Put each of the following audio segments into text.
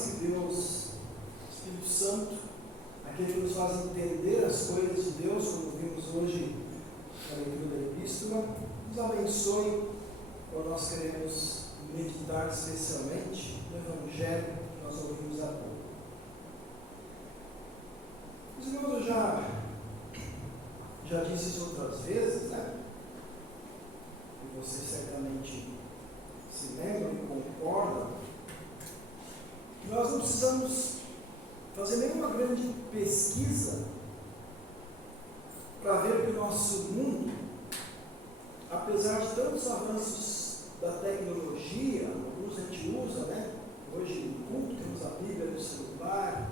palavras que Deus, Espírito Santo, aquele que nos faz entender as coisas de Deus, como vimos hoje na leitura da Epístola, nos abençoe quando nós queremos meditar especialmente no Evangelho que nós ouvimos há pouco. Os irmãos, eu já disse isso outras vezes, né? E vocês certamente se lembram e concordam, que nós não precisamos fazer nenhuma grande pesquisa para ver que o nosso mundo, apesar de tantos avanços da tecnologia, alguns a gente usa, né? Hoje no culto temos a Bíblia no celular,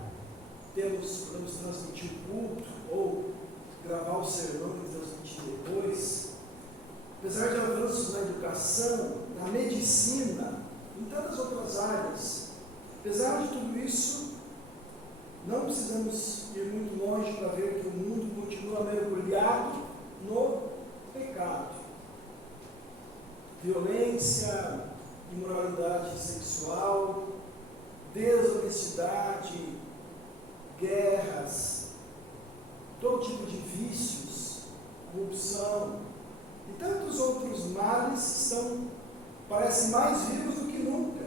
podemos transmitir o culto ou gravar o sermão e transmitir depois. Apesar de avanços na educação, na medicina, em tantas outras áreas, apesar de tudo isso, não precisamos ir muito longe para ver que o mundo continua mergulhado no pecado. Violência, imoralidade sexual, desonestidade, guerras, todo tipo de vícios, corrupção e tantos outros males parecem mais vivos do que nunca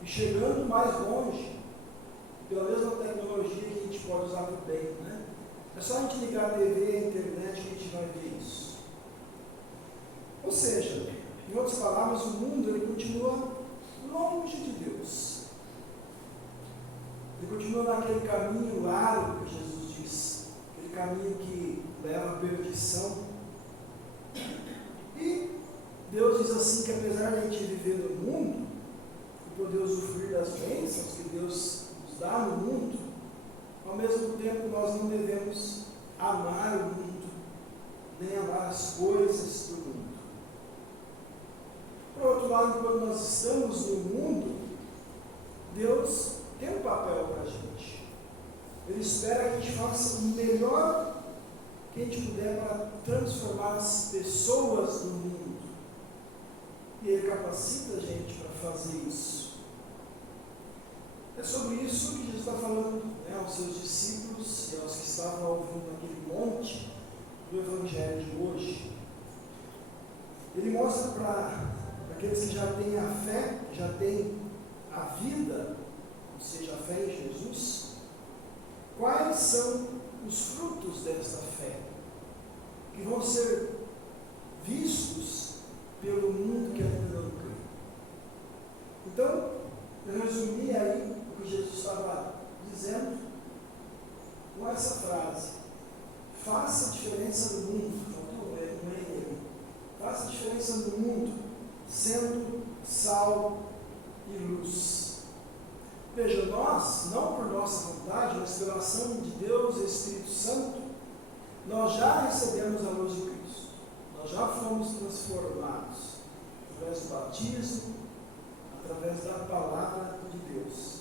e chegando mais longe pela mesma tecnologia que a gente pode usar para o bem, né? É só a gente ligar a TV e a internet que a gente vai ver isso. Ou seja, em outras palavras, o mundo ele continua longe de Deus. Ele continua naquele caminho largo que Jesus diz, aquele caminho que leva à perdição. E Deus diz assim que apesar de a gente viver no mundo e poder usufruir das bênçãos que Deus nos dá no mundo, ao mesmo tempo nós não devemos amar o mundo, nem amar as coisas do mundo. Por outro lado, quando nós estamos no mundo, Deus tem um papel para a gente. Ele espera que a gente faça o melhor que a gente puder para transformar as pessoas do mundo. E Ele capacita a gente para fazer isso. É sobre isso que Jesus está falando, né, aos seus discípulos e aos que estavam ouvindo naquele monte do Evangelho de hoje. Ele mostra para aqueles que já têm a fé, que já têm a vida, ou seja, a fé em Jesus, quais são os frutos desta fé, que vão ser vistos pelo mundo que ainda não crê. Então, eu resumi aí o que Jesus estava dizendo com essa frase: faça a diferença no mundo. Faça a diferença no mundo, sendo sal e luz. Veja, nós, não por nossa vontade, mas pela ação de Deus e Espírito Santo, nós já recebemos a luz de Cristo. Nós já fomos transformados através do batismo, através da palavra de Deus.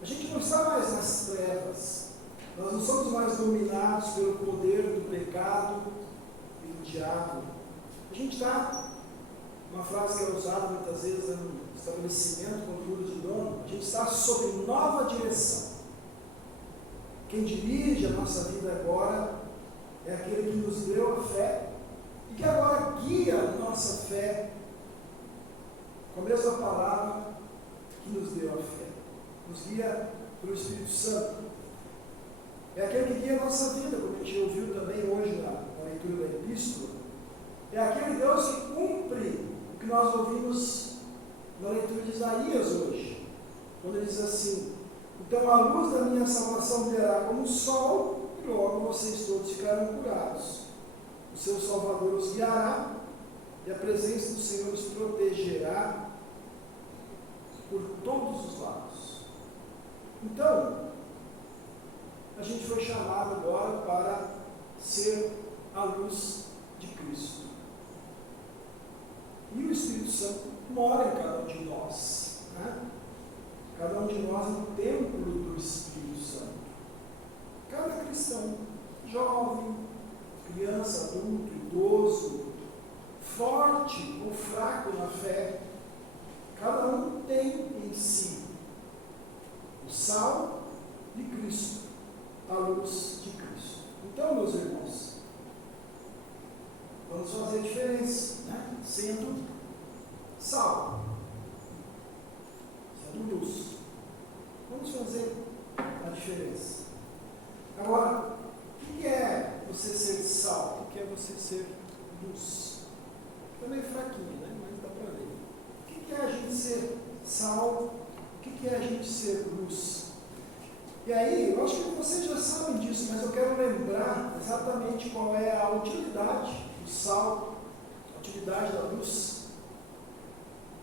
A gente não está mais nas trevas. Nós não somos mais dominados pelo poder do pecado e do diabo. A gente está, uma frase que é usada muitas vezes no estabelecimento, quando muda de dono, a gente está sob nova direção. Quem dirige a nossa vida agora é aquele que nos deu a fé e que agora guia a nossa fé com a mesma palavra que nos deu a fé. Nos guia pelo Espírito Santo. É aquele que guia a nossa vida, como a gente ouviu também hoje na leitura da Epístola. É aquele Deus que cumpre o que nós ouvimos na leitura de Isaías hoje, quando ele diz assim: então a luz da minha salvação virá como o sol, e logo vocês todos ficarão curados. O seu Salvador os guiará, e a presença do Senhor os protegerá por todos os lados. Então, a gente foi chamado agora para ser a luz de Cristo. E o Espírito Santo mora em cada um de nós, né? Cada um de nós é um templo do Espírito Santo. Cada cristão, jovem, criança, adulto, idoso, forte ou fraco na fé, cada um tem em si sal de Cristo, a luz de Cristo. Então, meus irmãos, vamos fazer a diferença, né? Sendo sal, sendo luz. Vamos fazer a diferença. Agora, o que é você ser sal? O que é você ser luz? Está meio fraquinho, né? Mas dá para ler. O que é a gente ser sal? O que é a gente ser luz? E aí, eu acho que vocês já sabem disso, mas eu quero lembrar exatamente qual é a utilidade do sal, a utilidade da luz.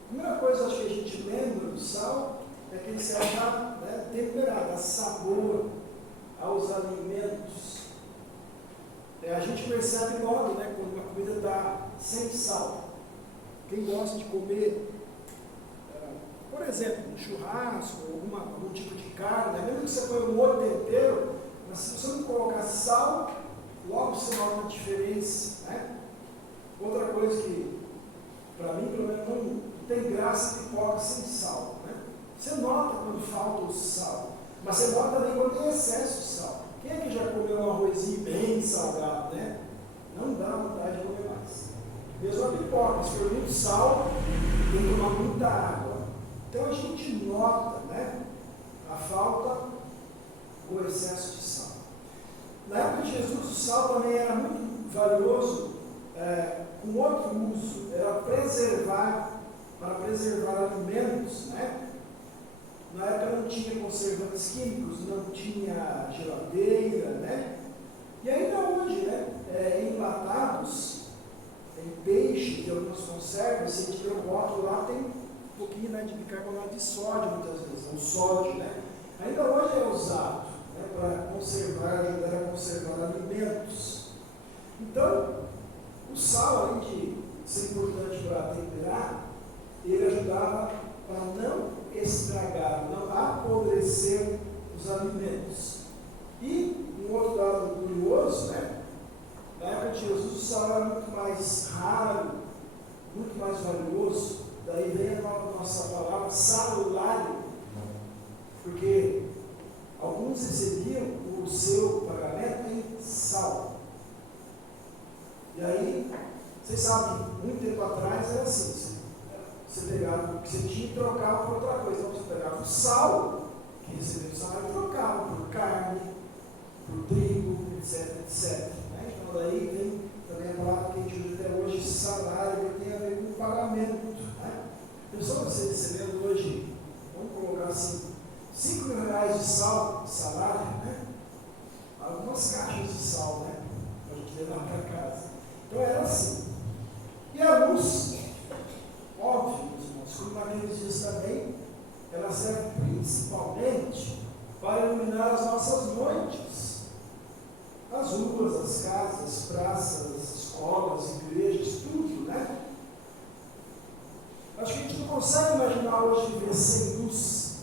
A primeira coisa acho que a gente lembra do sal é que ele serve para, né, temperar, dar sabor aos alimentos. A gente percebe logo, né, quando uma comida está sem sal. Quem gosta de comer, por exemplo, um churrasco, algum tipo de carne, né, mesmo que você ponha um outro tempero, mas se você não colocar sal, logo você nota a diferença. Né? Outra coisa que, para mim, pelo menos, não tem graça pipoca sem sal. Né? Você nota quando falta o sal, mas você nota também quando tem excesso de sal. Quem é que já comeu um arrozinho bem salgado, né? Não dá vontade de comer mais. Mesmo a pipoca, se for muito sal, tem que tomar muita água. Então a gente nota, né, a falta ou excesso de sal. Na época de Jesus, o sal também era muito valioso, com outro uso, era para preservar alimentos, né? Na época não tinha conservantes químicos, não tinha geladeira, né? E ainda hoje, né, enlatados, em peixe, de algumas conservas, se a gente vê o rótulo lá, tem um pouquinho, né, de bicarbonato de sódio, muitas vezes, o sódio, né? Ainda hoje é usado, né, para conservar, ajudar a conservar alimentos. Então, o sal, além de ser importante para temperar, ele ajudava para não estragar, não apodrecer os alimentos. E um outro dado curioso, né? Na época de Jesus, o sal era muito mais raro, muito mais valioso. Daí vem a nossa palavra salário, porque alguns recebiam o seu pagamento em sal. E aí, vocês sabem, muito tempo atrás era assim, você pegava o que você tinha e trocava por outra coisa. Então você pegava o sal, que recebia o salário, e trocava por carne, por trigo, etc, etc. Né? Então daí vem também a palavra que a gente usa até hoje, salário, que tem a ver com pagamento. Né? Pessoal, você recebendo hoje, vamos colocar assim, R$5.000 de sal, salário, né? Algumas caixas de sal, né? Para a gente levar para casa. Então era assim. E a luz, óbvio, meus irmãos, como naqueles dias também, ela serve principalmente para iluminar as nossas noites. As ruas, as casas, as praças, as escolas, igrejas, tudo, né? Acho que a gente não consegue imaginar hoje viver sem luz.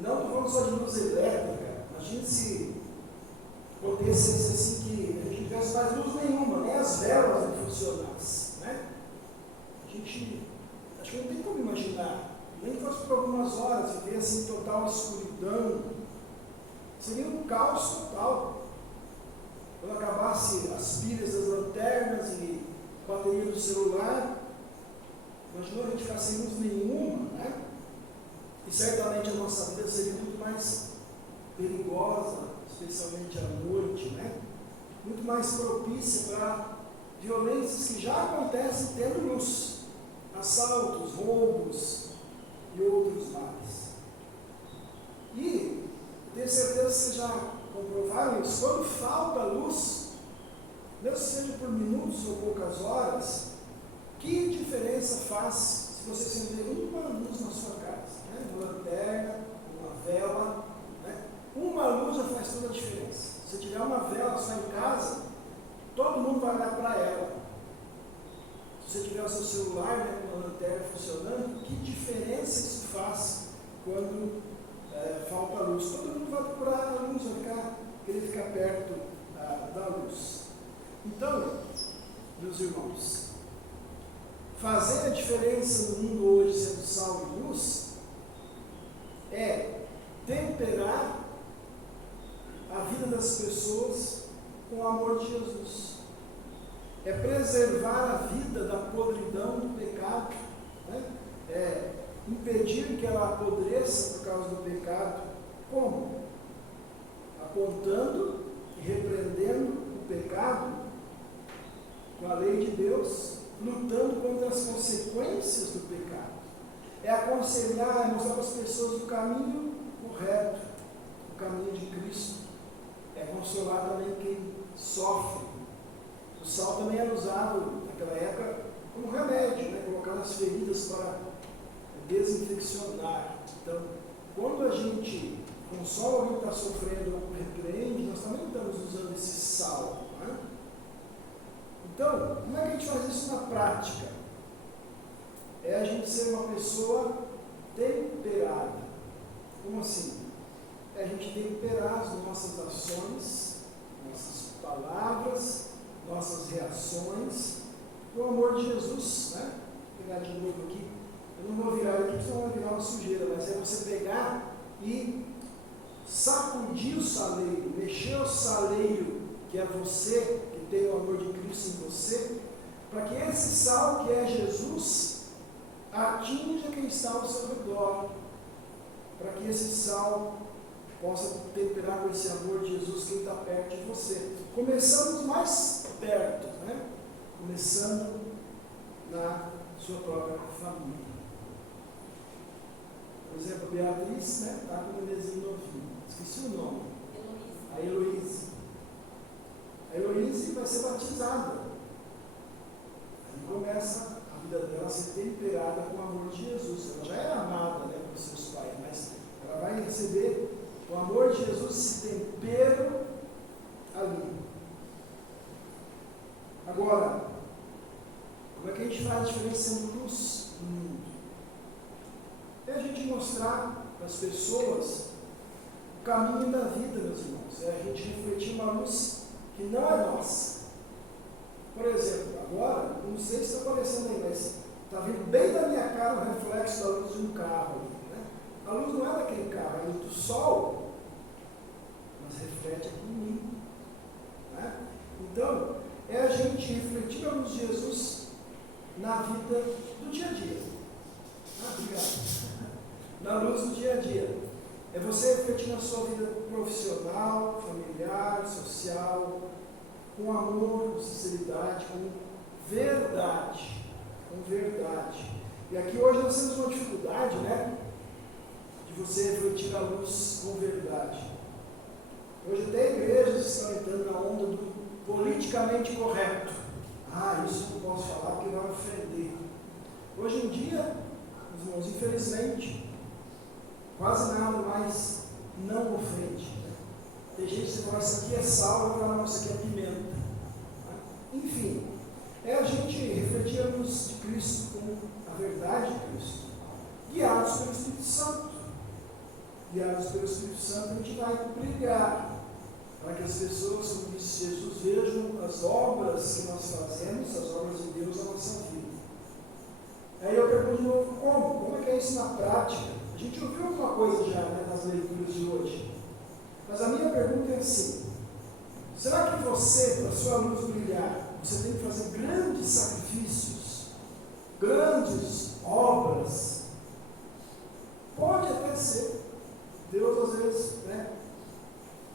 Não estou falando só de luz elétrica. Imagine se acontecesse assim que a gente tivesse mais luz nenhuma, nem as velas não funcionassem, né? A gente, acho que não tem como imaginar, nem que fosse por algumas horas, viver assim total escuridão. Seria um caos total. Quando acabasse as pilhas das lanternas e bateria do celular, imaginou a gente ficar sem luz nenhuma, né? E certamente a nossa vida seria muito mais perigosa, especialmente à noite, né? Muito mais propícia para violências que já acontecem tendo luz. Assaltos, roubos e outros males. E tenho certeza que vocês já comprovaram isso. Quando falta luz, mesmo que seja por minutos ou poucas horas, que diferença faz se você acender uma luz na sua casa? Né? Uma lanterna, uma vela. Né? Uma luz já faz toda a diferença. Se tiver uma vela só em casa, todo mundo vai olhar para ela. Se você tiver o seu celular, né, com uma lanterna funcionando, que diferença isso faz quando falta luz? Todo mundo vai procurar a luz, vai querer ficar perto da luz. Então, meus irmãos, fazer a diferença no mundo hoje sendo sal e luz é temperar a vida das pessoas com o amor de Jesus. É preservar a vida da podridão do pecado, né? É impedir que ela apodreça por causa do pecado. Como? Apontando e repreendendo o pecado com a lei de Deus, lutando contra as consequências do pecado. É aconselhar, é mostrar para as pessoas o caminho correto, o caminho de Cristo. É consolar também quem sofre. O sal também era usado naquela época como remédio, né? Colocar nas feridas para desinfeccionar. Então, quando a gente consola alguém que está sofrendo ou repreende, nós também estamos usando esse sal. Né? Então, como é que a gente faz isso na prática? É a gente ser uma pessoa temperada. Como assim? É a gente temperar as nossas ações, nossas palavras, nossas reações, com o amor de Jesus. Né? Vou pegar de novo aqui. Eu não vou virar aqui, porque senão vai virar uma sujeira, mas é você pegar e sacudir o saleiro, mexer o saleiro, que é você, que tem o amor de Cristo em você, para que esse sal, que é Jesus, atinja quem está ao seu redor, para que esse sal possa temperar com esse amor de Jesus quem está perto de você. Começando mais perto, né? Começando na sua própria família. Por exemplo, a Beatriz, né, está com um bebezinho novinho. Esqueci o nome. A Heloísa. A Heloísa vai ser batizada. Aí começa a vida dela a ser temperada com o amor de Jesus. Ela já é amada, né, pelos seus pais, mas ela vai receber o amor de Jesus, esse tempero ali. Agora, como é que a gente faz a diferença sendo luz no mundo? É a gente mostrar para as pessoas o caminho da vida, meus irmãos. É a gente refletir uma luz que não é nossa. Por exemplo, agora, não sei se está aparecendo aí, mas está vindo bem da minha cara o reflexo da luz de um carro. Né? A luz não é daquele carro, é a luz do sol, mas reflete aqui em mim. Né? Então, é a gente refletir a luz de Jesus na vida do dia a dia. Obrigado. Na luz do dia a dia. É você refletir na sua vida profissional, familiar, social, com amor, com sinceridade, com verdade. Com verdade. E aqui hoje nós temos uma dificuldade, né? De você refletir a luz com verdade. Hoje até igrejas estão entrando na onda do politicamente correto. Isso não posso falar porque vai ofender. Hoje em dia, irmãos, infelizmente, quase nada mais não ofende. Né? Tem gente que fala, isso aqui é sal, eu falo, não, isso aqui é pimenta. Enfim, é a gente refletir a luz de Cristo com a verdade de Cristo, guiados pelo Espírito Santo. Guiados pelo Espírito Santo, a gente vai brilhar, para que as pessoas, como disse Jesus, vejam as obras que nós fazemos, as obras de Deus na nossa vida. Aí eu pergunto de novo, como? Como é que é isso na prática? A gente ouviu alguma coisa já, né, nas leituras de hoje. Mas a minha pergunta é assim, será que você, para a sua luz brilhar, você tem que fazer grandes sacrifícios, grandes obras? Pode até ser. Deus às vezes, né,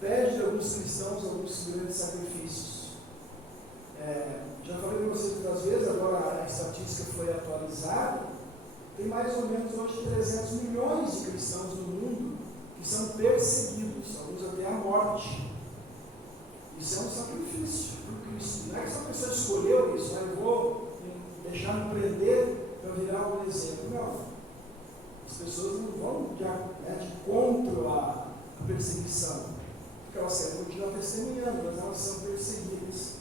pede de alguns cristãos alguns grandes sacrifícios. Já falei para vocês outras vezes, agora a estatística foi atualizada, tem mais ou menos hoje 300 milhões de cristãos no mundo que são perseguidos, alguns até a morte. Isso é um sacrifício por Cristo. Não é que essa pessoa escolheu isso, eu vou deixar me prender para virar um exemplo. Não. As pessoas não vão de contra a perseguição, porque elas querem continuar testemunhando, mas elas são perseguidas.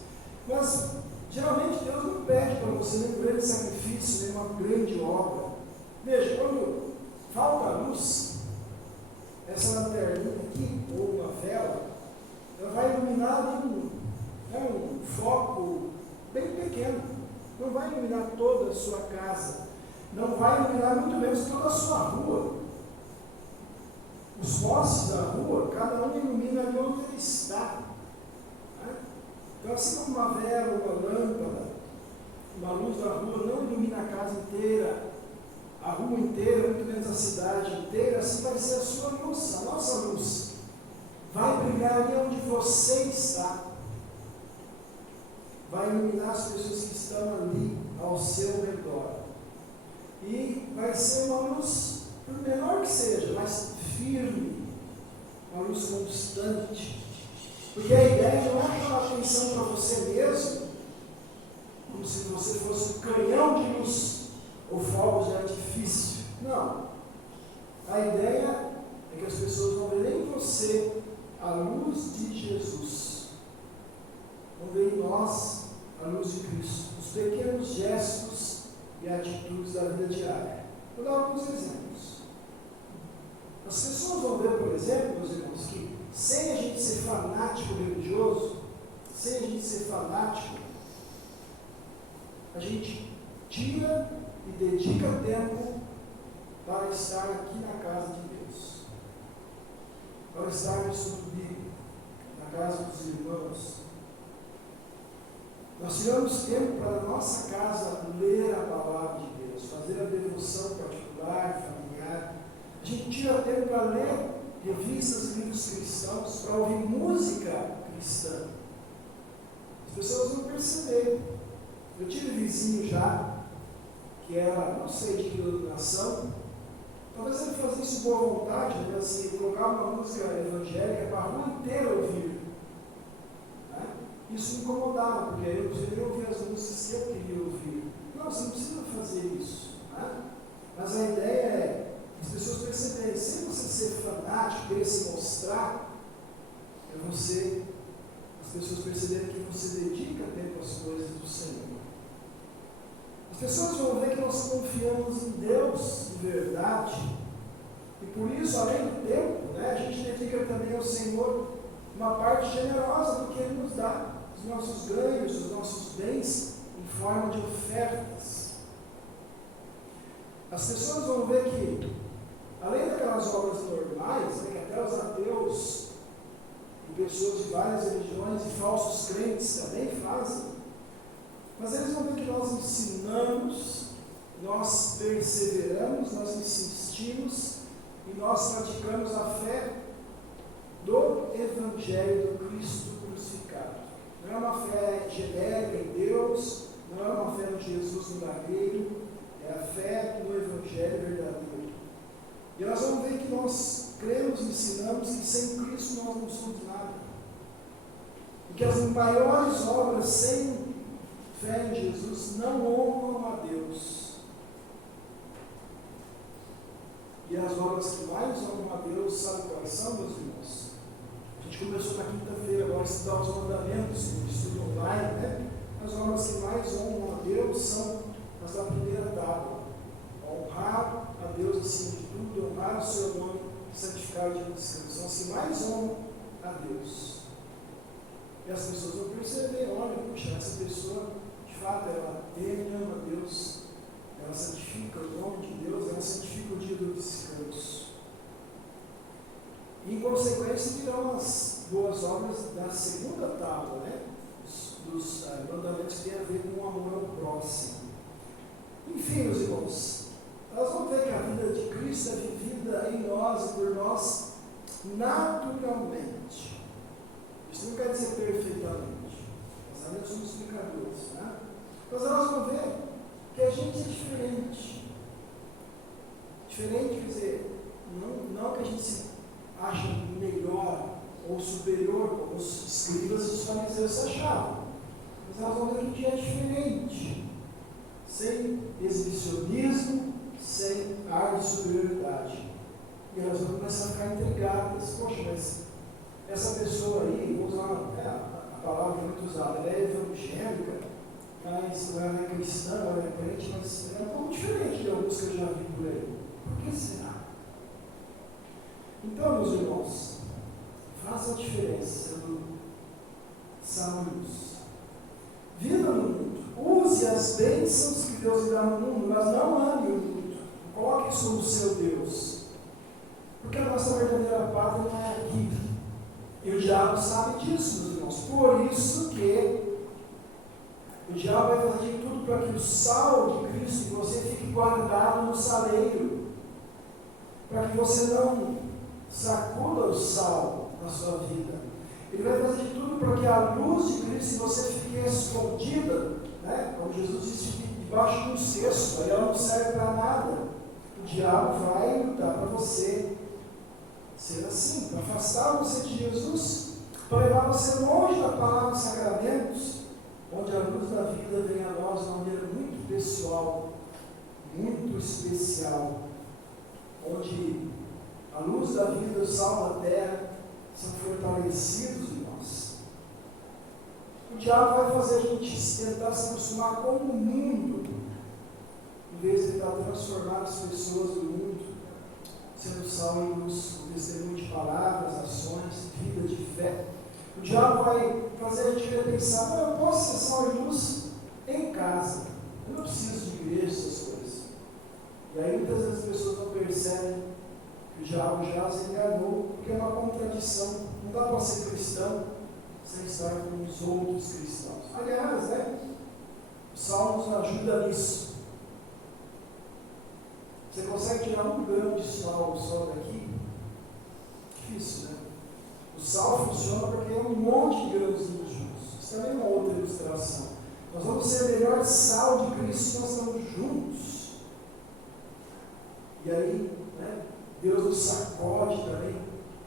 Mas, geralmente, Deus não pede para você nenhum grande sacrifício, nenhuma grande obra. Veja, quando falta luz, essa lanterninha aqui, ou uma vela, ela vai iluminar um foco bem pequeno. Não vai iluminar toda a sua casa. Não vai iluminar muito menos toda a sua rua. Os postes da rua, cada um ilumina ali onde ele está. Né? Então, assim como uma vela, uma lâmpada, uma luz da rua não ilumina a casa inteira, a rua inteira, muito menos a cidade inteira, assim vai ser a sua luz, a nossa luz. Vai brilhar ali onde você está. Vai iluminar as pessoas que estão ali ao seu redor. E vai ser uma luz, por menor que seja, mas firme, uma luz constante. Porque a ideia não é chamar atenção para você mesmo, como se você fosse um canhão de luz ou fogos de artifício. Não. A ideia é que as pessoas vão ver em você a luz de Jesus. Vão ver em nós a luz de Cristo. Os pequenos gestos e atitudes da vida diária. Vou dar alguns exemplos. As pessoas vão ver, por exemplo, meus irmãos, que sem a gente ser fanático religioso, sem a gente ser fanático, a gente tira e dedica tempo para estar aqui na casa de Deus, para estar no estudo bíblico, na casa dos irmãos. Nós tiramos tempo para na nossa casa ler a palavra de Deus, fazer a devoção particular, familiar. A gente tira tempo para ler revistas e livros cristãos, para ouvir música cristã. As pessoas não perceberam. Eu tive vizinho já, que era, não sei de que denominação, talvez ele fazia isso de boa vontade, mas assim, ele colocava uma música evangélica para a rua inteira ouvir. Né? Isso me incomodava, porque eu queria ouvir as músicas que eu queria ouvir. Não, você não precisa fazer isso. Né? Mas a ideia é as pessoas perceberem, sem você ser fanático, querer se mostrar, é você, as pessoas perceberem que você dedica tempo às coisas do Senhor. As pessoas vão ver que nós confiamos em Deus de verdade. E por isso, além do tempo, né, a gente dedica também ao Senhor uma parte generosa do que Ele nos dá, os nossos ganhos, os nossos bens, em forma de ofertas. As pessoas vão ver que, além daquelas obras normais, né, que até os ateus e pessoas de várias religiões e falsos crentes também fazem, mas eles vão ver que nós ensinamos, nós perseveramos, nós insistimos e nós praticamos a fé do Evangelho do Cristo crucificado. Não é uma fé genérica em Deus, não é uma fé no Jesus milagreiro, é a fé no Evangelho verdadeiro. E nós vamos ver que nós cremos e ensinamos que sem Cristo nós não somos nada. E que as maiores obras sem fé em Jesus não honram a Deus. E as obras que mais honram a Deus, sabe quais são, meus irmãos? A gente começou na quinta-feira agora a estudar os mandamentos, no estudo online, né? As obras que mais honram a Deus são as da primeira tábua. Honrar a Deus acima de tudo, honrar o seu nome, santificar o dia do descanso. São as que mais honram a Deus. E as pessoas vão perceber, olha, puxa, essa pessoa, de fato, ela teme e ama a Deus, ela santifica o nome de Deus, ela santifica o dia do descanso. E, em consequência, virão as boas obras da segunda tábua, né? Dos mandamentos que têm a ver com o amor ao próximo. Enfim, meus irmãos, nós vamos ver que a vida de Cristo é vivida em nós e por nós naturalmente. Isso não quer dizer perfeitamente. Nós ainda somos pecadores, né? Mas nós vamos ver que a gente é diferente. Diferente, quer dizer, não que a gente se ache melhor ou superior, como os escribas e os fariseus se achavam. Mas nós vamos ver que a gente é diferente. Sem exibicionismo, sem ar de superioridade. E elas vão começar a ficar intrigadas. Poxa, mas essa pessoa aí, vou usar a palavra muito usada, ela é evangélica, mas ela é cristã, ela é crente, mas ela é um pouco diferente de alguns que eu já vi por aí. Por que será? Então, meus irmãos, faça a diferença sendo sal e luz. Viva no mundo. Use as bênçãos que Deus lhe dá no mundo, mas não ame o mundo. Não coloque isso como seu Deus. Porque a nossa verdadeira pátria não é aqui. E o diabo sabe disso, meus irmãos. Por isso que o diabo vai fazer de tudo para que o sal de Cristo em você fique guardado no saleiro. Para que você não sacuda o sal na sua vida. Ele vai fazer de tudo para que a luz de Cristo em você fique escondida, né? Como Jesus disse, fique debaixo de um cesto, aí ela não serve para nada. O diabo vai lutar para você ser assim, para afastar você de Jesus, para levar você longe da palavra dos sacramentos, onde a luz da vida vem a nós de uma maneira muito pessoal, muito especial, onde a luz da vida e o sal da terra são fortalecidos em nós. O diabo vai fazer a gente tentar se acostumar com o mundo, em vez de tentar transformar as pessoas do mundo, sendo sal e luz, com testemunho de palavras, ações, vida de fé. O diabo vai fazer a gente pensar, não, eu posso ser sal e luz em casa, eu não preciso de igreja, essas coisas. E aí muitas vezes as pessoas não percebem que o diabo já se enganou, porque é uma contradição. Não dá para ser cristão sem estar com os outros cristãos. Aliás, né, o sal nos ajuda nisso. Você consegue tirar 1 grão de sal só daqui? Difícil, né? O sal funciona porque é um monte de grãozinhos juntos. Isso também é uma outra ilustração. Nós vamos ser o melhor sal de Cristo se nós estamos juntos. E aí, né, Deus nos sacode também,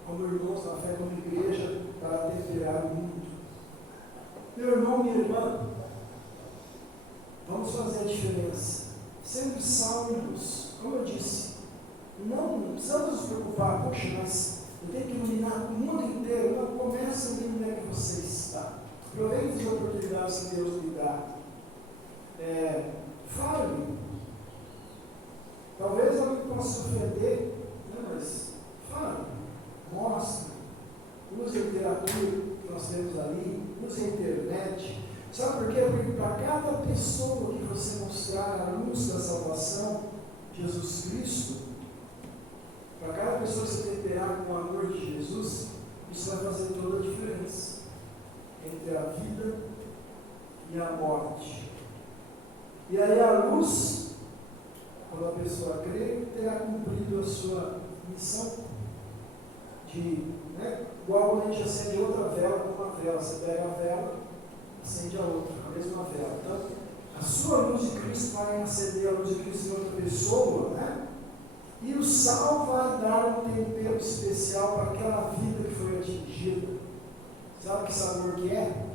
como irmãos da fé, como igreja, para temperar o mundo. Meu irmão, minha irmã, vamos fazer a diferença. Sendo sal e luz. Como eu disse, não precisamos nos preocupar, poxa, mas eu tenho que iluminar o mundo inteiro. Não, começa ali onde é que você está. Aproveite as oportunidades que Deus lhe dá. Fale. Talvez alguém possa ofender, né, mas fale, mostre, use a literatura que nós temos ali, use a internet. Sabe por quê? Porque para cada pessoa que você mostrar a luz da salvação, Jesus Cristo, para cada pessoa que você temperar com o amor de Jesus, isso vai fazer toda a diferença entre a vida e a morte. E aí a luz, quando a pessoa crê, terá cumprido a sua missão de, né, igual quando a gente acende outra vela com uma vela, você pega a vela, acende a outra, a mesma vela. Então, a sua luz de Cristo vai acender a luz de Cristo em outra pessoa, né? E o sal vai dar um tempero especial para aquela vida que foi atingida. Sabe que sabor que é?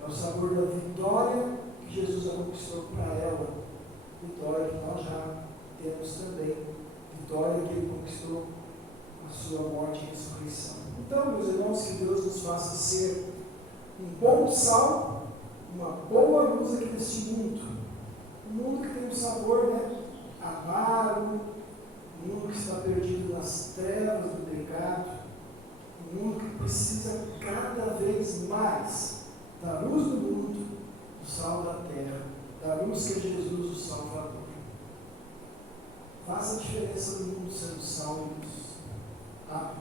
É o sabor da vitória que Jesus já conquistou para ela. Vitória que nós já temos também. Vitória que Ele conquistou a sua morte e ressurreição. Então, meus irmãos, que Deus nos faça ser um bom sal, uma boa luz aqui neste mundo. Um mundo que tem um sabor, né, amargo, um mundo que está perdido nas trevas do pecado, um mundo que precisa cada vez mais da luz do mundo, do sal da terra, da luz que é Jesus, o Salvador. Faça a diferença no mundo sendo sal e luz. Tá?